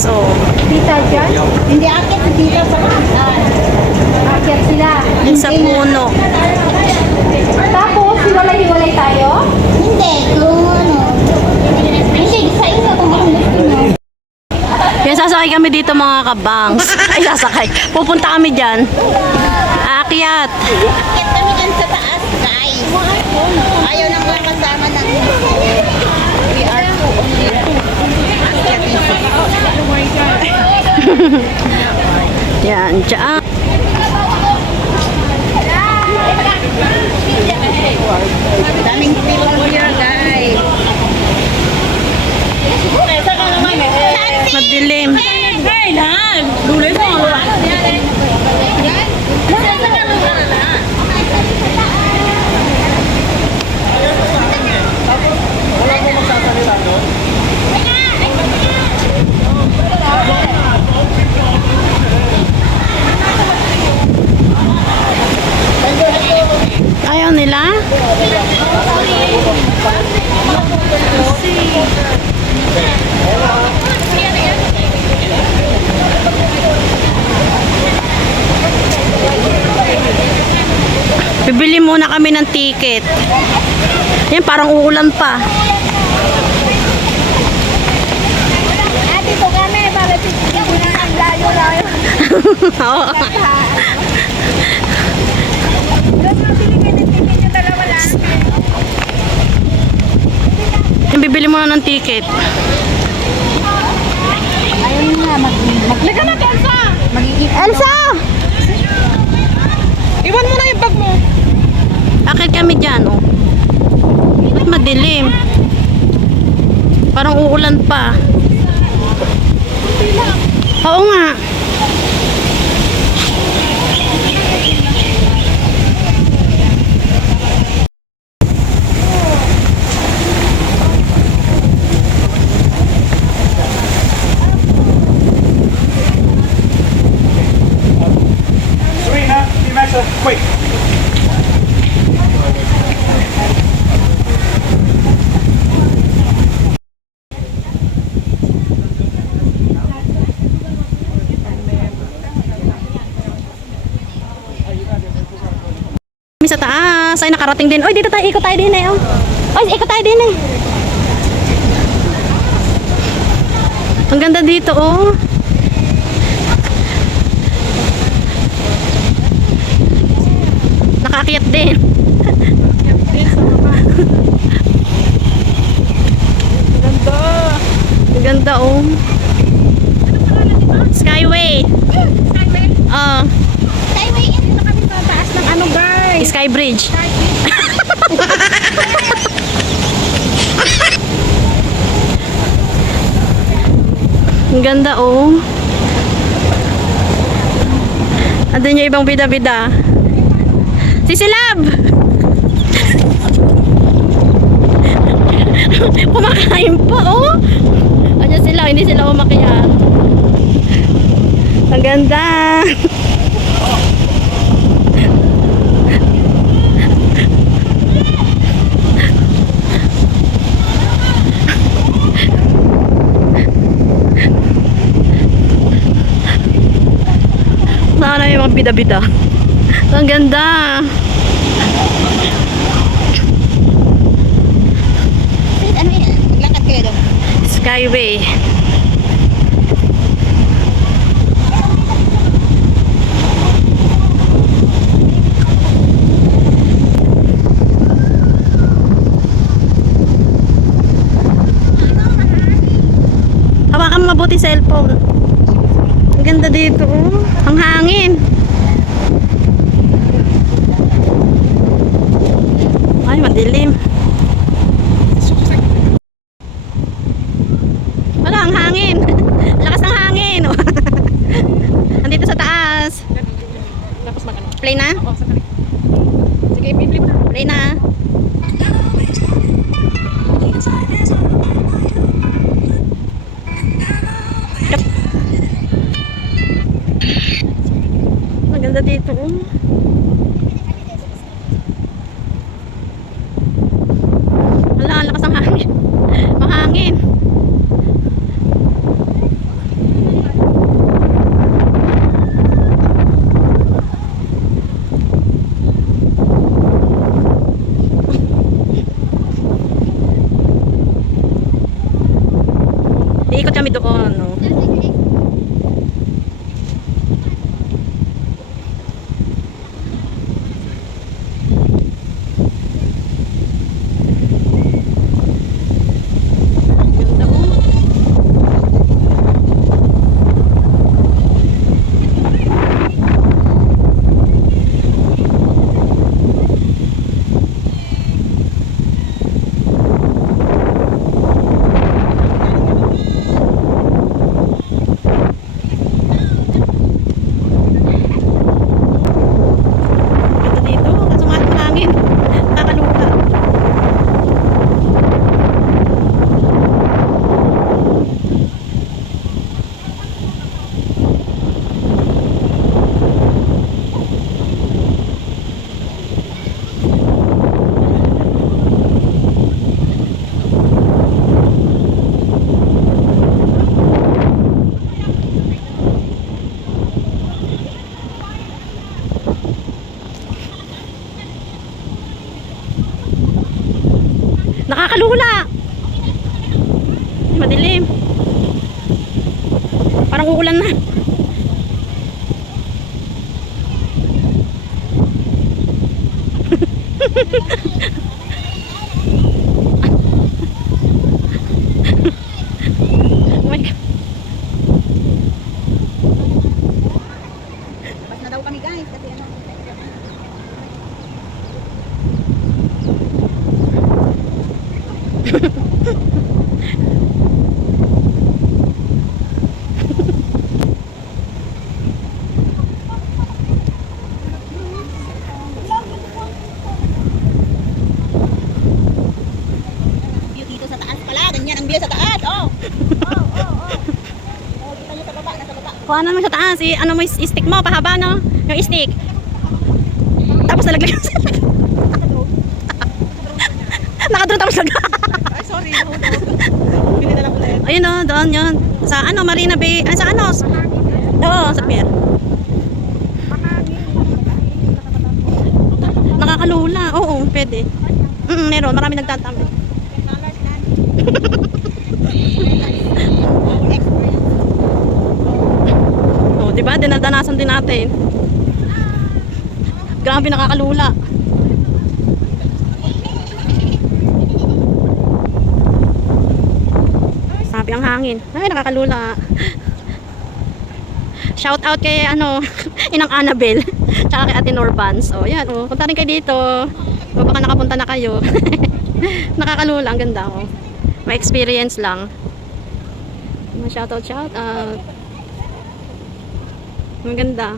taas, oh. Tita dyan? Hindi akit si tita sa kapitan. Akit sila. Yung sa puno. Tapos, hiwalay-hiwalay tayo? Hindi. Kung ano. Hindi, sa inyo kung anong gusto nyo. Yan, sasakay kami dito mga kabangs. Ay, sasakay. Pupunta kami dyan. Aakyat. Akit kami dyan sa taas, guys. Ayaw nang mga kasama ng we are two only two. Akit Yan, dyan. daming people here, guys. Madilim. Ayaw nila? Bibili muna kami ng ticket. Yan, parang uulan pa. Dito kami, para titigyan mo na ang layo-layo. Oo. Yan, bibili muna ng ticket. Ayun nga, maglika na, Elsa! Elsa! Iwan mo na yung bag mo. Akit kami dyan, oh. Ba't madilim? Parang uulan pa. Oo nga. Serena, Maxa, quick. Kami sa taas. Ay, nakarating din. Oy, dito tayo. Ikot tayo din eh. Oh. Oy, ikot tayo din eh. Ang ganda dito, oh. Nakaakyat din. Ganda. Ang ganda, oh. Skyway. Skyway? Oh, Skyway, ito na kami sa taas ng ano, guys. Sky Bridge. Ang ganda, oh. Andun yung ibang bida-bida. Si Silab! Kumakain po, oh. Andiyan sila, hindi sila umakyat. Ang ganda. Sana yung mga bida-bida. Ang ganda. Ano yun? Lakad kayo doon. Skyway. Hawakan mo mabuti cellphone. Ang ganda dito, oh. Ang hangin. Ay, madilim. Wala, ang hangin. Lakas ng hangin. Andito sa taas. Play na? Sige, i-play mo na. Play na. Maganda dito, oh. Wala, ang lakas ng hangin. Mahangin. Oh my God. Pas na daw kami guys. Kasi ano. View dito sa taas pala. Ganyan ang view sa taas. Oh. Oh, kita nyo sa baba. Nasa baba. Kung ano mo sa taas, ano mo stick mo, pahaba no? Yung stick. Tapos nalaglag yung cellphone. Nakadro tapos nalaglag. Ay, sorry. Bili na lang ulit. Ayun o, doon yun. Sa ano, Marina Bay, sa ano? Oo, sa pier. Nakakalula, oo, pwede. Meron, marami nagtatampi. Oh, di ba? Dinadanasan din natin. Grabe nakakalula. Sabi ang hangin. Ay, nakakalula. Shout out kay ano, Inang Annabel. Tsaka kay Ate Norbans. Oh, yan. Oh, punta rin kayo dito. O baka nakapunta na kayo. Nakakalula. Ang ganda. Oh. May experience lang. Shout out, shout out. Ang ganda.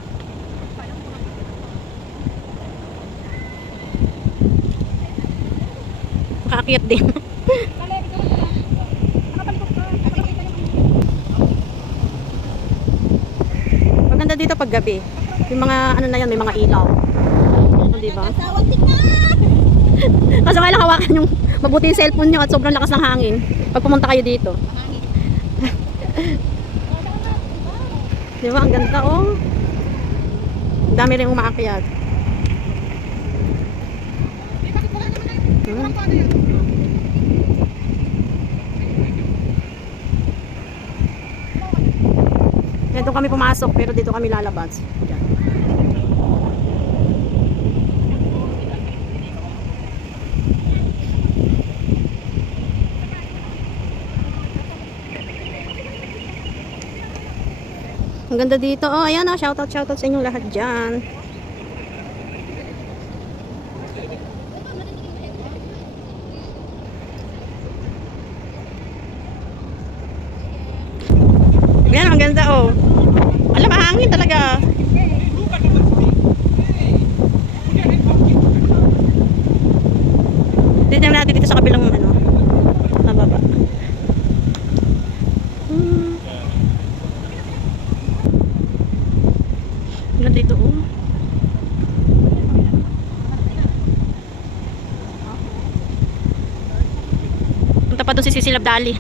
Makakakit din. Maganda dito pag gabi. Yung mga ano na yan, may mga ilaw. Di ba? Kaso nga lang hawakan yung mabuti yung cellphone nyo at sobrang lakas ng hangin pag pumunta kayo dito. Di ba? Ang ganda oh. Dami rin umaakyat. Dito kami pumasok pero dito kami lalabas. Diyan. Ang ganda dito. Oh, ayan oh, shoutout sa inyong lahat dyan. Ayan, ang ganda oh. Alam, mahangin talaga. Dito natin dito sa kabilang ano. Nababa. Ganda dito oh. Punta pa doon si Sisilab Dali.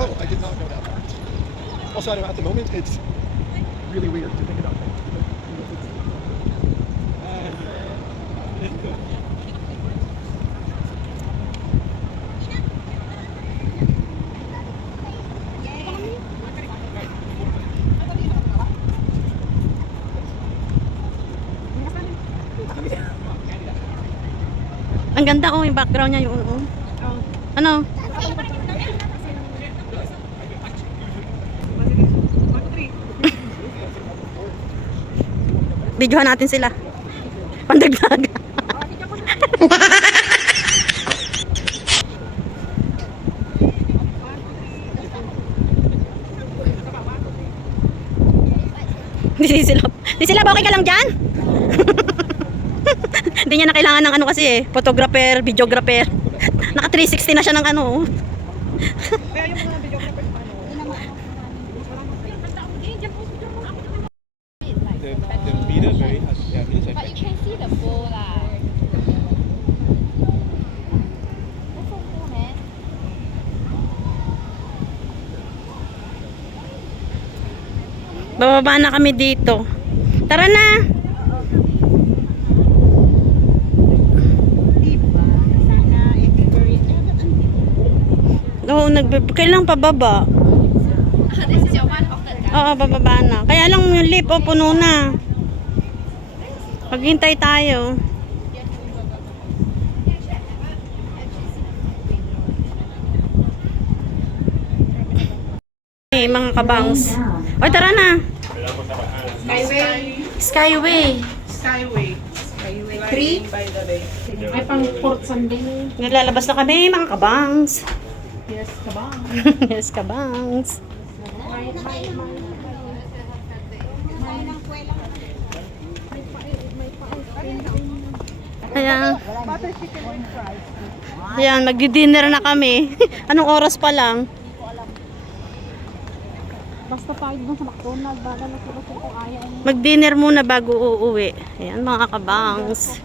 Oh, I did not know that part. Also, at the moment, it's really weird to think about that. Ang ganda oh, yung background niya yung oh. Ano? Videohan natin sila. Pandagdag. Di sila okay ka lang dyan? Hindi niya na kailangan ng ano kasi eh, photographer, videographer. Naka 360 na siya ng ano. Kaya yung mga videographer paano? The meter very has, yeah, it's like But you can see the bowl lah. That's so cool, man. Bababa na kami dito. Tara na! Diba? kailang pababa. This is your one of the Oo, bababa na. Kaya lang yung lift, puno na. Maghintay tayo. Hey, mga kabangs. O, tara na. Skyway. Ay, pang port sanding. Naglalabas na kami, mga kabangs. Yes, kabang. Yes, kabangs. Ayan. Ayan, magdi-dinner na kami. Anong oras pa lang? Basta tayo dun sa McDonald's, baka na sila kung ayaw. Mag-dinner muna bago uuwi. Ayan, mga kabangs.